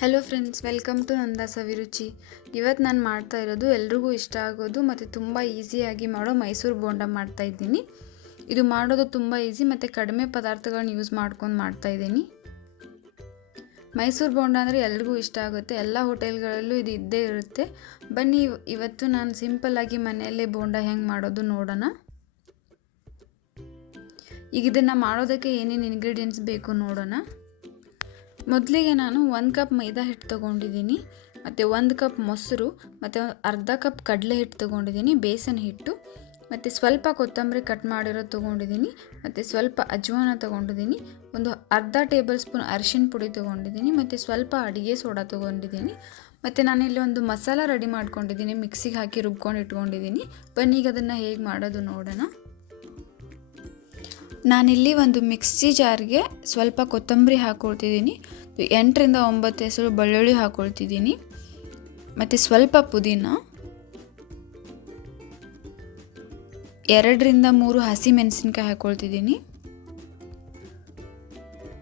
Hello friends, welcome to ನಂದಾ ಸವಿರುಚಿ. ಇವತ್ತು ನಾನು ಮಾಡ್ತಾ ಇರೋದು ಎಲ್ರಿಗೂ ಇಷ್ಟ ಆಗೋದು ಮತ್ತು ತುಂಬ ಈಸಿಯಾಗಿ ಮಾಡೋ ಮೈಸೂರು ಬೋಂಡ ಮಾಡ್ತಾಯಿದ್ದೀನಿ. ಇದು ಮಾಡೋದು ತುಂಬ ಈಸಿ ಮತ್ತು ಕಡಿಮೆ ಪದಾರ್ಥಗಳನ್ನ ಯೂಸ್ ಮಾಡ್ಕೊಂಡು ಮಾಡ್ತಾಯಿದ್ದೀನಿ. ಮೈಸೂರು ಬೋಂಡ ಅಂದರೆ ಎಲ್ರಿಗೂ ಇಷ್ಟ ಆಗುತ್ತೆ. ಎಲ್ಲ ಹೋಟೆಲ್ಗಳಲ್ಲೂ ಇದು ಇದ್ದೇ ಇರುತ್ತೆ. ಬನ್ನಿ ಇವತ್ತು ನಾನು ಸಿಂಪಲ್ಲಾಗಿ ಮನೆಯಲ್ಲೇ ಬೋಂಡ ಹೆಂಗೆ ಮಾಡೋದು ನೋಡೋಣ. ಈಗ ಇದನ್ನು ಮಾಡೋದಕ್ಕೆ ಏನೇನು ಇಂಗ್ರೀಡಿಯೆಂಟ್ಸ್ ಬೇಕು ನೋಡೋಣ. ಮೊದಲಿಗೆ ನಾನು 1 ಕಪ್ ಮೈದಾ ಹಿಟ್ಟು ತೊಗೊಂಡಿದ್ದೀನಿ, ಮತ್ತು 1 ಕಪ್ ಮೊಸರು, ಮತ್ತು ಅರ್ಧ ಕಪ್ ಕಡಲೆ ಹಿಟ್ಟು ತೊಗೊಂಡಿದ್ದೀನಿ, ಬೇಸನ್ ಹಿಟ್ಟು, ಮತ್ತು ಸ್ವಲ್ಪ ಕೊತ್ತಂಬರಿ ಕಟ್ ಮಾಡಿರೋದು ತೊಗೊಂಡಿದ್ದೀನಿ, ಮತ್ತು ಸ್ವಲ್ಪ ಅಜ್ವಾನ ತೊಗೊಂಡಿದ್ದೀನಿ, ಒಂದು ಅರ್ಧ ಟೇಬಲ್ ಸ್ಪೂನ್ ಅರಿಶಿನ ಪುಡಿ ತೊಗೊಂಡಿದ್ದೀನಿ, ಮತ್ತು ಸ್ವಲ್ಪ ಅಡುಗೆ ಸೋಡಾ ತೊಗೊಂಡಿದ್ದೀನಿ. ಮತ್ತು ನಾನಿಲ್ಲಿ ಒಂದು ಮಸಾಲ ರೆಡಿ ಮಾಡ್ಕೊಂಡಿದ್ದೀನಿ, ಮಿಕ್ಸಿಗೆ ಹಾಕಿ ರುಬ್ಕೊಂಡು ಇಟ್ಕೊಂಡಿದ್ದೀನಿ. ಬನ್ನಿ ಈಗ ಅದನ್ನು ಹೇಗೆ ಮಾಡೋದು ನೋಡೋಣ. ನಾನಿಲ್ಲಿ ಒಂದು ಮಿಕ್ಸಿ ಜಾರ್ಗೆ ಸ್ವಲ್ಪ ಕೊತ್ತಂಬರಿ ಹಾಕ್ಕೊಳ್ತಿದ್ದೀನಿ, 8 ರಿಂದ 9 ಹೆಸರು ಬೆಳ್ಳುಳ್ಳಿ ಹಾಕ್ಕೊಳ್ತಿದ್ದೀನಿ, ಮತ್ತು ಸ್ವಲ್ಪ ಪುದೀನ, 2 ರಿಂದ 3 ಹಸಿ ಮೆಣಸಿನ್ಕಾಯಿ ಹಾಕ್ಕೊಳ್ತಿದ್ದೀನಿ,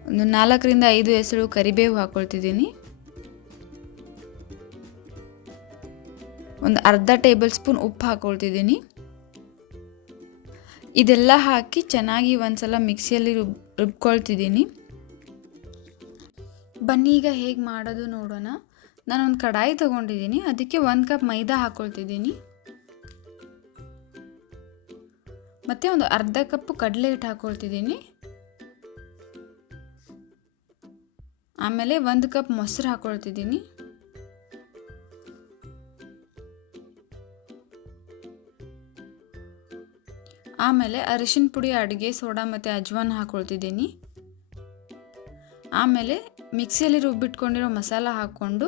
ಒಂದು 4 ರಿಂದ 5 ಹೆಸರು ಕರಿಬೇವು ಹಾಕ್ಕೊಳ್ತಿದ್ದೀನಿ, ಒಂದು ಅರ್ಧ ಟೇಬಲ್ ಸ್ಪೂನ್ ಉಪ್ಪು ಹಾಕ್ಕೊಳ್ತಿದ್ದೀನಿ. ಇದೆಲ್ಲ ಹಾಕಿ ಚೆನ್ನಾಗಿ ಒಂದ್ಸಲ ಮಿಕ್ಸಿಯಲ್ಲಿ ರುಬ್ಕೊಳ್ತಿದ್ದೀನಿ. ಬನ್ನಿ ಈಗ ಹೇಗೆ ಮಾಡೋದು ನೋಡೋಣ. ನಾನೊಂದು ಕಡಾಯಿ ತೊಗೊಂಡಿದ್ದೀನಿ, ಅದಕ್ಕೆ 1 ಕಪ್ ಮೈದಾ ಹಾಕ್ಕೊಳ್ತಿದ್ದೀನಿ, ಮತ್ತು ಒಂದು ಅರ್ಧ ಕಪ್ ಕಡಲೆ ಹಿಟ್ಟು ಹಾಕ್ಕೊಳ್ತಿದ್ದೀನಿ, ಆಮೇಲೆ 1 ಕಪ್ ಮೊಸರು ಹಾಕ್ಕೊಳ್ತಿದ್ದೀನಿ, ಆಮೇಲೆ ಅರಿಶಿನ ಪುಡಿ, ಅಡುಗೆ ಸೋಡಾ ಮತ್ತು ಅಜ್ವಾನ ಹಾಕ್ಕೊಳ್ತಿದ್ದೀನಿ. ಆಮೇಲೆ ಮಿಕ್ಸಿಯಲ್ಲಿ ರುಬ್ಬಿಟ್ಕೊಂಡಿರೋ ಮಸಾಲ ಹಾಕ್ಕೊಂಡು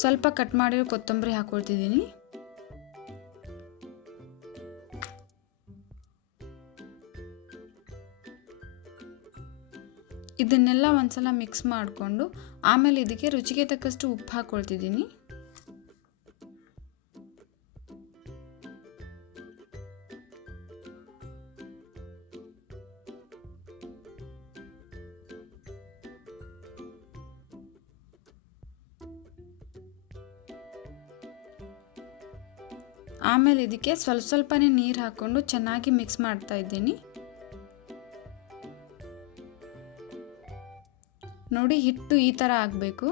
ಸ್ವಲ್ಪ ಕಟ್ ಮಾಡಿರೋ ಕೊತ್ತಂಬರಿ ಹಾಕ್ಕೊಳ್ತಿದ್ದೀನಿ. ಇದನ್ನೆಲ್ಲ ಒಂದ್ಸಲ ಮಿಕ್ಸ್ ಮಾಡಿಕೊಂಡು ಆಮೇಲೆ ಇದಕ್ಕೆ ರುಚಿಗೆ ತಕ್ಕಷ್ಟು ಉಪ್ಪು ಹಾಕ್ಕೊಳ್ತಿದ್ದೀನಿ. ಆಮೇಲೆ ಇದಕ್ಕೆ ಸ್ವಲ್ಪನೇ ನೀರು ಹಾಕ್ಕೊಂಡು ಚೆನ್ನಾಗಿ ಮಿಕ್ಸ್ ಮಾಡ್ತಾ ಇದ್ದೀನಿ. ನೋಡಿ, ಹಿಟ್ಟು ಈ ಥರ ಆಗಬೇಕು.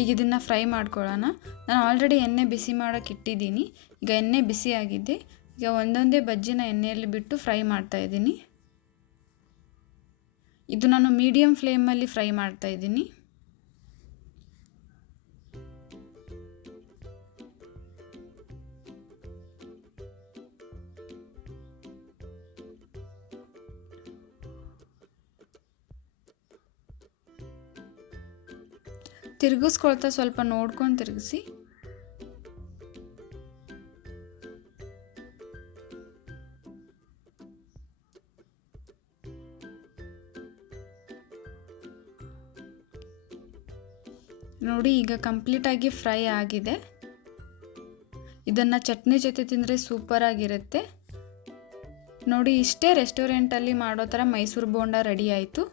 ಈಗ ಇದನ್ನು ಫ್ರೈ ಮಾಡ್ಕೊಳ್ಳೋಣ. ನಾನು ಆಲ್ರೆಡಿ ಎಣ್ಣೆ ಬಿಸಿ ಮಾಡೋಕ್ಕೆ ಇಟ್ಟಿದ್ದೀನಿ. ಈಗ ಎಣ್ಣೆ ಬಿಸಿ ಆಗಿದೆ. ಈಗ ಒಂದೊಂದೇ ಬಜ್ಜಿನ ಎಣ್ಣೆಯಲ್ಲಿ ಬಿಟ್ಟು ಫ್ರೈ ಮಾಡ್ತಾ ಇದ್ದೀನಿ. ಇದು ನಾನು ಮೀಡಿಯಮ್ ಫ್ಲೇಮಲ್ಲಿ ಫ್ರೈ ಮಾಡ್ತಾ ಇದ್ದೀನಿ. ತಿರುಗಿಸ್ಕೊಳ್ತಾ ಸ್ವಲ್ಪ ನೋಡ್ಕೊಂಡು ತಿರುಗಿಸಿ. ನೋಡಿ, ಈಗ ಕಂಪ್ಲೀಟಾಗಿ ಫ್ರೈ ಆಗಿದೆ. ಇದನ್ನು ಚಟ್ನಿ ಜೊತೆ ತಿಂದರೆ ಸೂಪರಾಗಿರುತ್ತೆ. ನೋಡಿ, ಇಷ್ಟೇ ರೆಸ್ಟೋರೆಂಟಲ್ಲಿ ಮಾಡೋ ಥರ ಮೈಸೂರು ಬೋಂಡ ರೆಡಿ ಆಯಿತು.